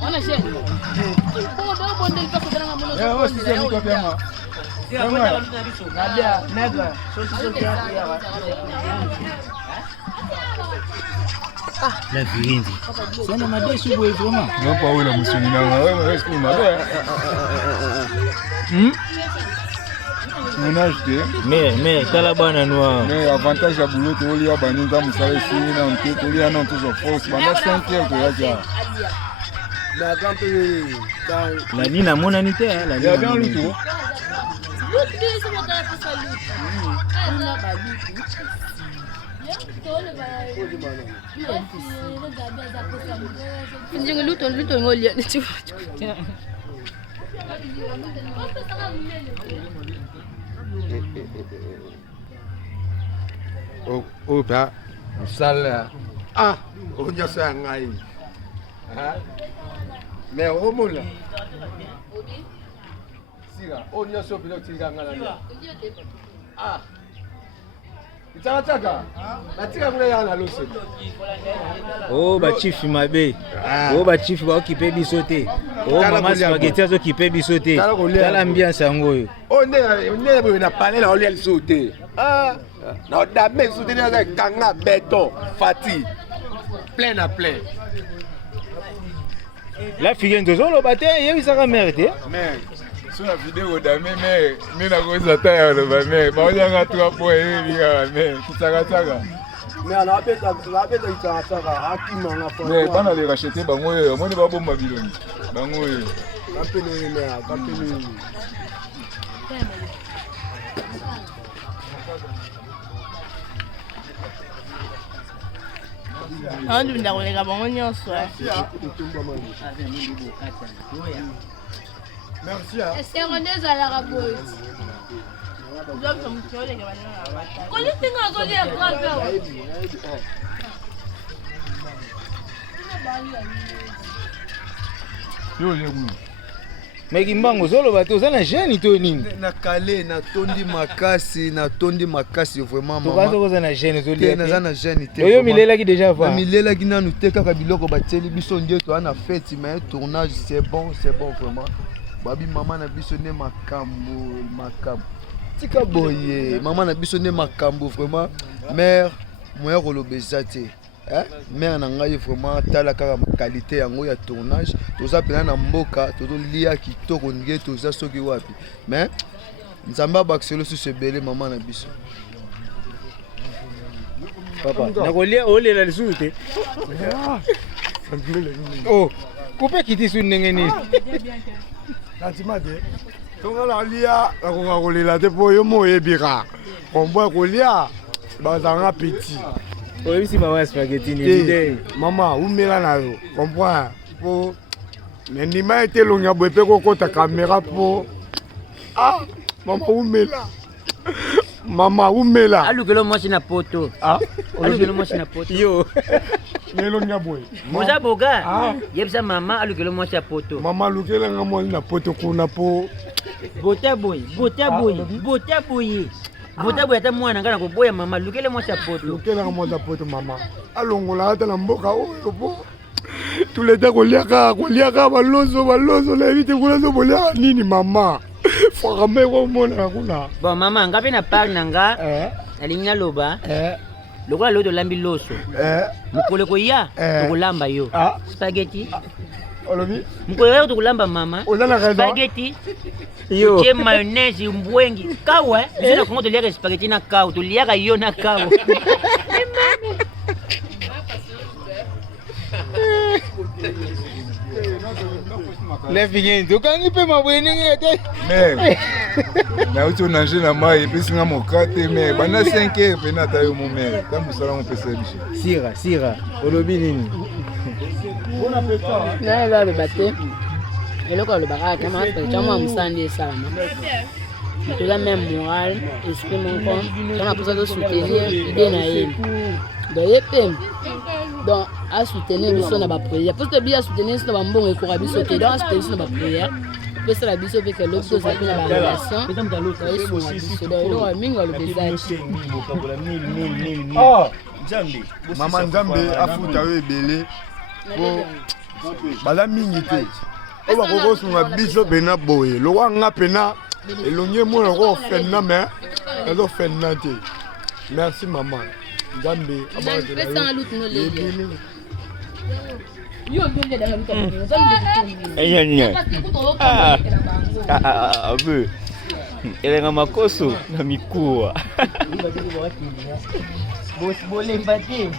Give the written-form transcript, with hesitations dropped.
On a cher. Pour le bon délire parce que dans la mono. La Firenze. C'est un madé sur vous vraiment. Non pas où la monsieur Nina. Est-ce qu'on m'a Mon acheté. Mais t'as la banane noire. Mais avantage à boulot, tu as banni dans mon salaire fini dans tout, tu as non tout en force. Pendant 5 heures, tu as déjà. La Nina mon anité hein, la Nina. Dans le tour. Luto ngolia tu. Oh bah, sale. Ah, on y a ça ngai. Mais au monde. Sira, on y a ça pilote tinga ngala. Ah. Itaka. Natika kule yana loso. Oh ba chief mabe. Oh ba chief ba occupé bisoté. Oh mama spaghetti azo occupé bisoté. Tala ambiance yango yo. On est na parler la oliel sauté. Ah. Na da mais sauté na kanga béton, fati. Plein à plein. La fille ndozo lo baté, yebi saka merde. Mais sur la vidéo d'amé mais na koza taya lo ba mais ba oyanga 3 points yebi mais kitaka. Mais on a fait ça akima na fa. Mais bana les racheter bango yo, moi ne ba bomba biloni. Bango yo. Kapele mais kapele. Ah, tu n'as pas bon nyonso. Merci. C'est René Zalara boy. Mais Kimbango solo bato ça na jeune to nini na kale na tondi makasi vraiment maman to bato na jeune to li na jeune te yo milela ki déjà va milela ki nanu te kaka biloko bateli biso ndio to ana fête mais tournage c'est bon vraiment babi maman na biso ne makambo tika boye maman na biso ne makambo vraiment mère moya kolobeza te. Mais na ngai vraiment tala kaka qualité yango ya tournage toza pena na mboka toto lia kitoko nge toza soki wapi mais nzamba bakselo su sebele maman na biso papa na kolia olela lisusu te oh coupe kiti su ndenge nini natimate tonga la lia akoka kolela te po yo moyebika kombo kolia bazanga petit. Oui, si maman spaghetti ni maman umela na yo comprends po ndima ete longa boepe kokota caméra po ah mama umela alukelo moshi na poto alukelo moshi na poto yo nelonga boy moza boga yebisa mama alukelo moshi na poto mama alukela nga moshi na poto kuna po bota boy Bota boya ta mwana ngana ko boya mama lukele mo chapoto. Lukele mo chapoto mama. Alongola ata na mboka oyo po. Tuleta koliaka balozo na vite kulazo bolia nini mama. Fakame ko mona kuna. Bon mama ngapi na par nanga. Alinya loba. Lokola lodo lambi loso. Mukole ko ya to kulamba yo. Spaghetti. Olobi. Mukole yo to kulamba mama. Spaghetti. Yo. Che mayonnaise mbwengi kawa zina kongo to liaka spaghetti na kawa to liaka yo na kawa. Le fingin to kangi pe mabweni ngete. Mais na uto nanje na mai pesi nga mokate mais bana 5 heures pe na tayo mo mais comme ça on peut se biche. Sira olobi nini. Na ba bate. Eloko le baraka kama chama msandi salama. Toza même moral, esprit mon compte, on a besoin de soutenir idée na yé. Donc yepem. Donc à soutenir biso na ba prière. Parce que bien soutenir c'est na mbongo ekora biso te dans soutenir na ba prière. Parce que la biso fait que l'autre chose avec la relation. C'est donc eloko mingi le bezaki. Oh, Nzambe afuta yo ebele. baza mingi te oyo bakokosunga biso pena boye lokwa nga pena elongi mona okofenna me ezofenna te. Merci mama nzambe abe elenga makoso na mikuwa bolemba te